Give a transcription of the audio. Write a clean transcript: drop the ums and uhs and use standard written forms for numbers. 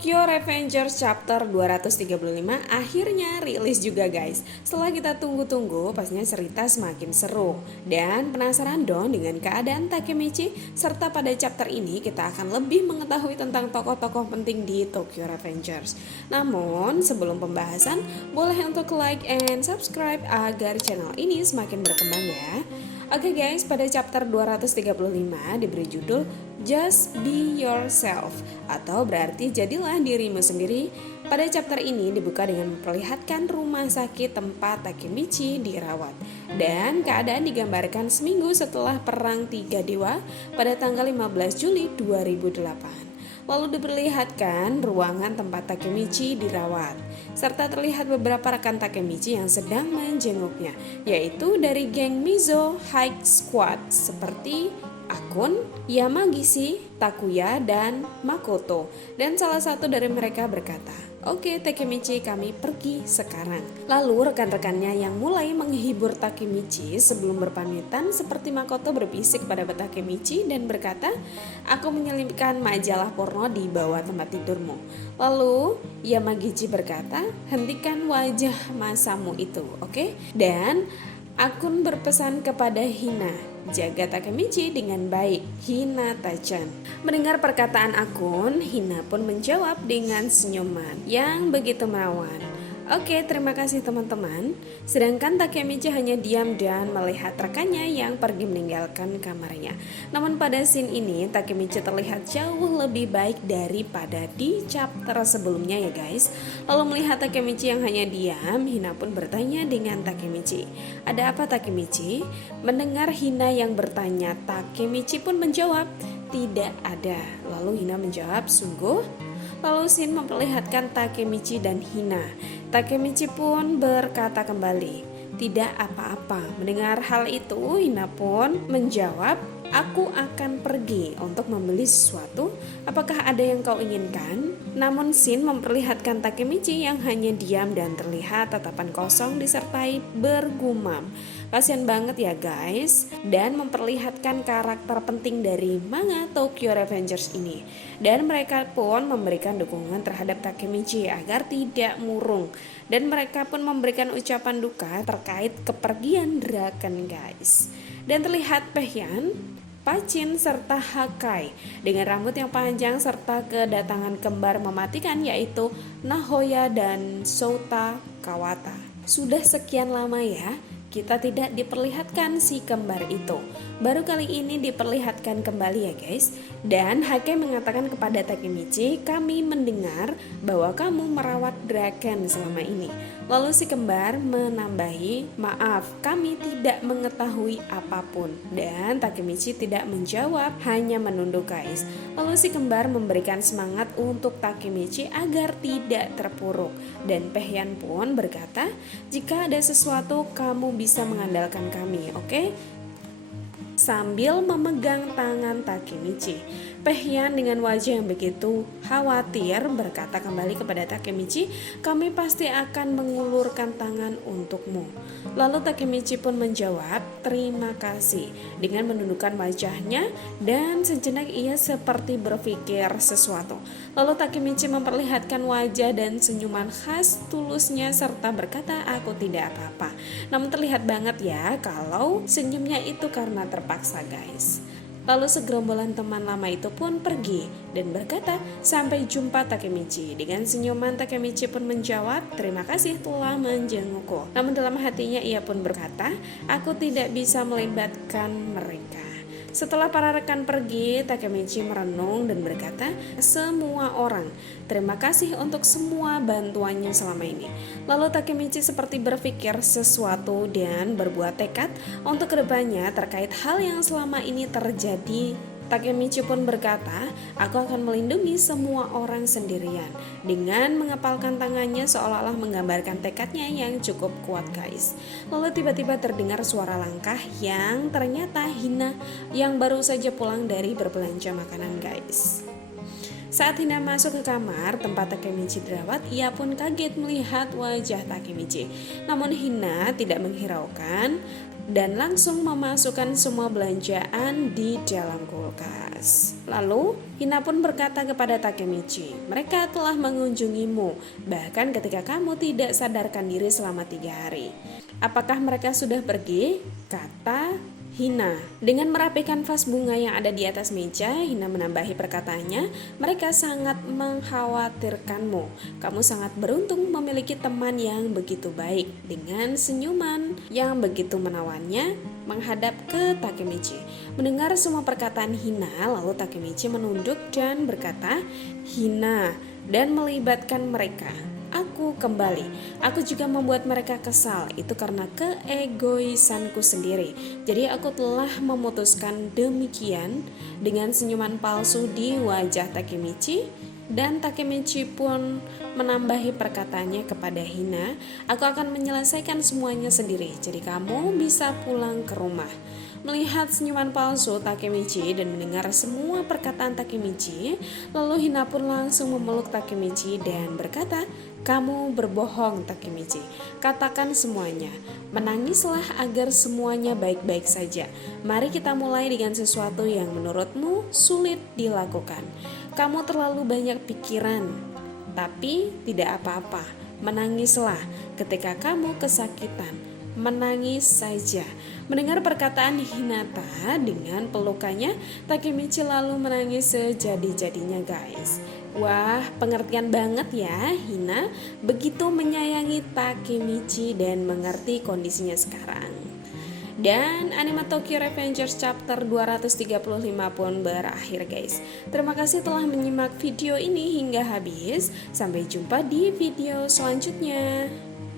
Tokyo Revengers Chapter 235 akhirnya rilis juga guys. Setelah kita tunggu-tunggu, pastinya cerita semakin seru. Dan penasaran dong dengan keadaan Takemichi? Serta pada chapter ini kita akan lebih mengetahui tentang tokoh-tokoh penting di Tokyo Revengers. Namun sebelum pembahasan, boleh untuk like and subscribe agar channel ini semakin berkembang ya. Oke guys, pada chapter 235 diberi judul Just Be Yourself atau berarti jadilah dirimu sendiri. Pada chapter ini dibuka dengan memperlihatkan rumah sakit tempat Takemichi dirawat. Dan keadaan digambarkan seminggu setelah Perang Tiga Dewa pada tanggal 15 Juli 2008. Lalu diperlihatkan ruangan tempat Takemichi dirawat, serta terlihat beberapa rekan Takemichi yang sedang menjenguknya, yaitu dari geng Mizo High Squad seperti Akun, Yamagishi, Takuya, dan Makoto. Dan salah satu dari mereka berkata, "Oke Takemichi, kami pergi sekarang." Lalu rekan-rekannya yang mulai menghibur Takemichi sebelum berpamitan seperti Makoto berbisik pada Takemichi dan berkata, "Aku menyelipkan majalah porno di bawah tempat tidurmu." Lalu Yamagishi berkata, "Hentikan wajah masamu itu, oke?" Dan Akun berpesan kepada Hina, "Jaga Takemichi dengan baik, Hinata-chan." Mendengar perkataan Akun, Hina pun menjawab dengan senyuman yang begitu menawan. Oke, terima kasih teman-teman. Sedangkan Takemichi hanya diam dan melihat rekannya yang pergi meninggalkan kamarnya. Namun pada scene ini Takemichi terlihat jauh lebih baik daripada di chapter sebelumnya ya guys. Lalu melihat Takemichi yang hanya diam, Hina pun bertanya dengan Takemichi, "Ada apa Takemichi?" Mendengar Hina yang bertanya, Takemichi pun menjawab, "Tidak ada." Lalu Hina menjawab, "Sungguh?" Lalu scene memperlihatkan Takemichi dan Hina. Takemichi pun berkata kembali, "Tidak apa-apa." Mendengar hal itu, Hina pun menjawab, "Aku akan pergi untuk membeli sesuatu. Apakah ada yang kau inginkan?" Namun scene memperlihatkan Takemichi yang hanya diam dan terlihat tatapan kosong disertai bergumam. Kasian banget ya guys. Dan memperlihatkan karakter penting dari manga Tokyo Revengers ini. Dan mereka pun memberikan dukungan terhadap Takemichi agar tidak murung. Dan mereka pun memberikan ucapan duka terkait kepergian Draken guys. Dan terlihat Pehyan, Pachin, serta Hakai dengan rambut yang panjang serta kedatangan kembar mematikan yaitu Nahoya dan Souta Kawata. Sudah sekian lama ya kita tidak diperlihatkan si kembar itu. Baru kali ini diperlihatkan kembali ya guys. Dan Hakai mengatakan kepada Takemichi, "Kami mendengar bahwa kamu merawat Draken selama ini." Lalu si kembar menambahi, "Maaf, kami tidak mengetahui apapun." Dan Takemichi tidak menjawab, hanya menunduk guys. Lalu si kembar memberikan semangat untuk Takemichi agar tidak terpuruk. Dan Pehyan pun berkata, "Jika ada sesuatu kamu bisa mengandalkan kami, oke?" Sambil memegang tangan Takemichi. Pehyan dengan wajah yang begitu khawatir berkata kembali kepada Takemichi, "Kami pasti akan mengulurkan tangan untukmu." Lalu Takemichi pun menjawab, "Terima kasih," dengan menundukkan wajahnya dan sejenak ia seperti berpikir sesuatu. Lalu Takemichi memperlihatkan wajah dan senyuman khas tulusnya serta berkata, "Aku tidak apa-apa." Namun terlihat banget ya kalau senyumnya itu karena terpaksa guys. Lalu segerombolan teman lama itu pun pergi dan berkata, "Sampai jumpa Takemichi." Dengan senyuman Takemichi pun menjawab, "Terima kasih telah menjengukku." Namun dalam hatinya ia pun berkata, "Aku tidak bisa melibatkan mereka." Setelah para rekan pergi, Takemichi merenung dan berkata, "Semua orang, terima kasih untuk semua bantuannya selama ini." Lalu Takemichi seperti berpikir sesuatu dan berbuat tekad untuk kedepannya terkait hal yang selama ini terjadi. Takemichi pun berkata, "Aku akan melindungi semua orang sendirian." Dengan mengepalkan tangannya seolah-olah menggambarkan tekadnya yang cukup kuat guys. Lalu tiba-tiba terdengar suara langkah yang ternyata Hina yang baru saja pulang dari berbelanja makanan guys. Saat Hina masuk ke kamar tempat Takemichi dirawat, ia pun kaget melihat wajah Takemichi. Namun Hina tidak menghiraukan dan langsung memasukkan semua belanjaan di dalam kulkas. Lalu Hina pun berkata kepada Takemichi, mereka telah mengunjungimu bahkan ketika kamu tidak sadarkan diri selama 3 hari. Apakah mereka sudah pergi? Kata Hina. Dengan merapikan vas bunga yang ada di atas meja, Hina menambahi perkataannya, mereka sangat mengkhawatirkanmu. Kamu sangat beruntung memiliki teman yang begitu baik. Dengan senyuman yang begitu menawannya, menghadap ke Takemichi. Mendengar semua perkataan Hina, lalu Takemichi menunduk dan berkata, Hina, dan melibatkan mereka. Aku kembali. Aku juga membuat mereka kesal. Itu karena keegoisanku sendiri. Jadi aku telah memutuskan demikian. Dengan senyuman palsu di wajah Takemichi. Dan Takemichi pun menambahi perkataannya kepada Hina, aku akan menyelesaikan semuanya sendiri. Jadi kamu bisa pulang ke rumah. Melihat senyuman palsu Takemichi dan mendengar semua perkataan Takemichi, lalu Hina pun langsung memeluk Takemichi dan berkata, kamu berbohong Takemichi, katakan semuanya. Menangislah agar semuanya baik-baik saja. Mari kita mulai dengan sesuatu yang menurutmu sulit dilakukan. Kamu terlalu banyak pikiran, tapi tidak apa-apa. Menangislah ketika kamu kesakitan. Menangis saja. Mendengar perkataan Hinata dengan pelukannya, Takemichi lalu menangis sejadi-jadinya guys. Wah, pengertian banget ya Hina, begitu menyayangi Takemichi dan mengerti kondisinya sekarang. Dan anime Tokyo Revengers chapter 235 pun berakhir guys. Terima kasih telah menyimak video ini hingga habis. Sampai jumpa di video selanjutnya.